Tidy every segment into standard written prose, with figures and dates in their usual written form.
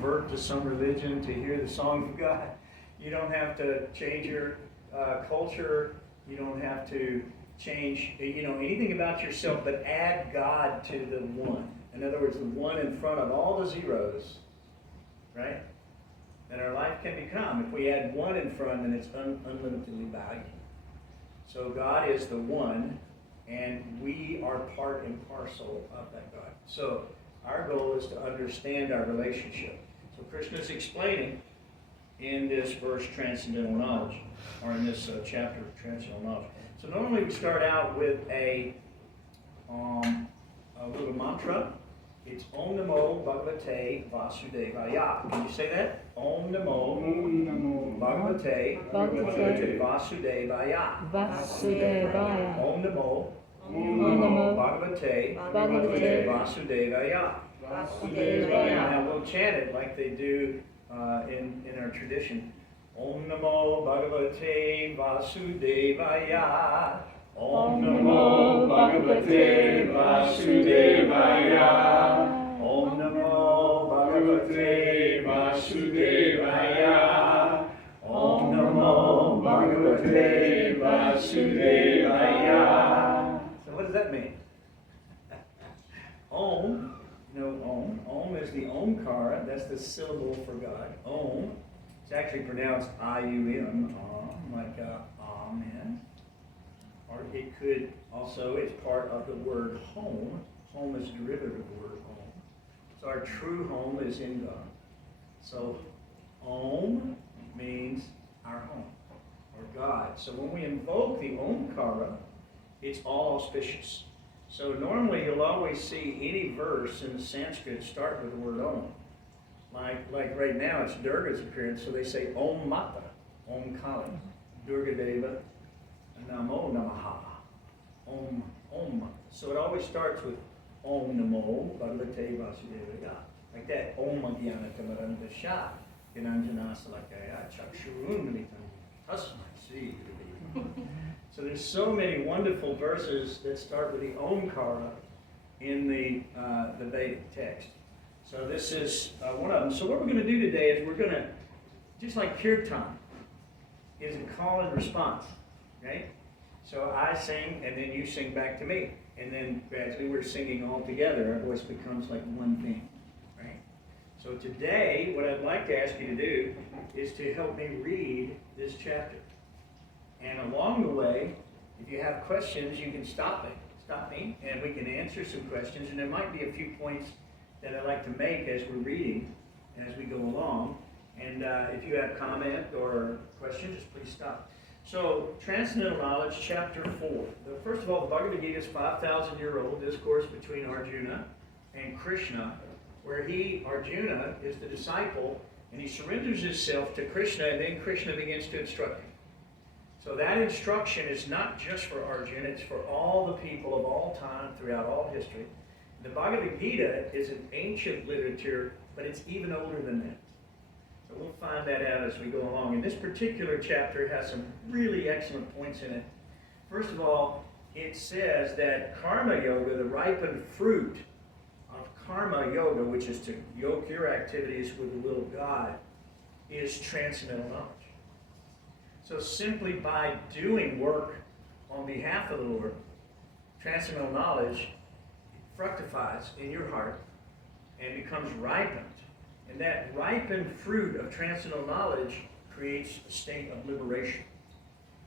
convert to some religion to hear the song of God. You don't have to change your culture. You don't have to change, anything about yourself, but add God to the one. In other words, the one in front of all the zeros, right? And our life can become. If we add one in front, then it's unlimitedly valuable. So God is the one, and we are part and parcel of that God. So our goal is to understand our relationship. So Krishna's explaining in this verse transcendental knowledge, or in this chapter transcendental knowledge. So normally we start out with a little mantra. It's Om Namo Bhagavate Vasudevaya. Can you say that? Om Namo Bhagavate Vasudevaya. Vasudevaya. Om Namo Bhagavate Vasudevaya. Now we'll chant it like they do in our tradition. Om Namo Bhagavate Vasudevaya. Om Namo Bhagavate Vasudevaya. Om Namo Bhagavate Vasudevaya. Om Namo Bhagavate Vasudevaya. So what does that mean? Om, Om. Om is the Omkara. That's the syllable for God. Om. It's actually pronounced I-U-M, like Amen. Or it could also, it's part of the word home. Home is a derivative of the word home. So our true home is in God. So Om means our home, or God. So when we invoke the Omkara, it's all auspicious. So normally you'll always see any verse in the Sanskrit start with the word Om. Like right now, it's Durga's appearance, so they say Om Mata, Om Kali, Durga Deva, Namo Namaha, Om, Om. So it always starts with Om Namo Bhagavate Vasudevaya. Like that, Om Jnana Tamarandasha, Gananjana Salakaya, Chakshurun Militam, Tasmai Sri. So there's so many wonderful verses that start with the Omkara in the Vedic text. So this is one of them. So what we're going to do today is we're going to, just like Kirtan, is a call and response, right? So I sing, and then you sing back to me. And then gradually we're singing all together. Our voice becomes like one thing, right? So today, what I'd like to ask you to do is to help me read this chapter. And along the way, if you have questions, you can stop me, and we can answer some questions. And there might be a few points that I'd like to make as we're reading, as we go along. And if you have comment or question, just please stop. So, Transcendental Knowledge, Chapter 4. First of all, the Bhagavad-Gita is 5,000-year-old discourse between Arjuna and Krishna, where Arjuna, is the disciple, and he surrenders himself to Krishna, and then Krishna begins to instruct him. So that instruction is not just for Arjuna, it's for all the people of all time, throughout all history. The Bhagavad-Gita is an ancient literature, but it's even older than that. So we'll find that out as we go along. And this particular chapter has some really excellent points in it. First of all, it says that karma yoga, the ripened fruit of karma yoga, which is to yoke your activities with the will of God, is transcendental knowledge. So simply by doing work on behalf of the Lord, transcendental knowledge fructifies in your heart and becomes ripened. And that ripened fruit of transcendental knowledge creates a state of liberation.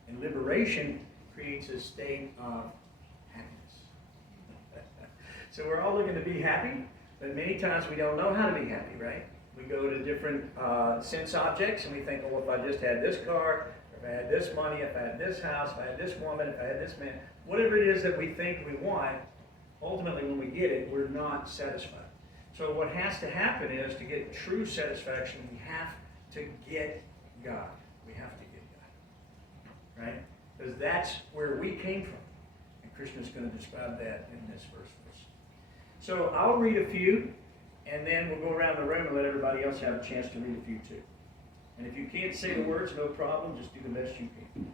And liberation creates a state of happiness. So we're all looking to be happy, but many times we don't know how to be happy, right? We go to different sense objects and we think, oh, if I just had this car, if I had this money, if I had this house, if I had this woman, if I had this man, whatever it is that we think we want, ultimately when we get it, we're not satisfied. So what has to happen is, to get true satisfaction, we have to get God. We have to get God. Right? Because that's where we came from. And Krishna's going to describe that in this verse. So I'll read a few, and then we'll go around the room and let everybody else have a chance to read a few too. And if you can't say the words, no problem. Just do the best you can.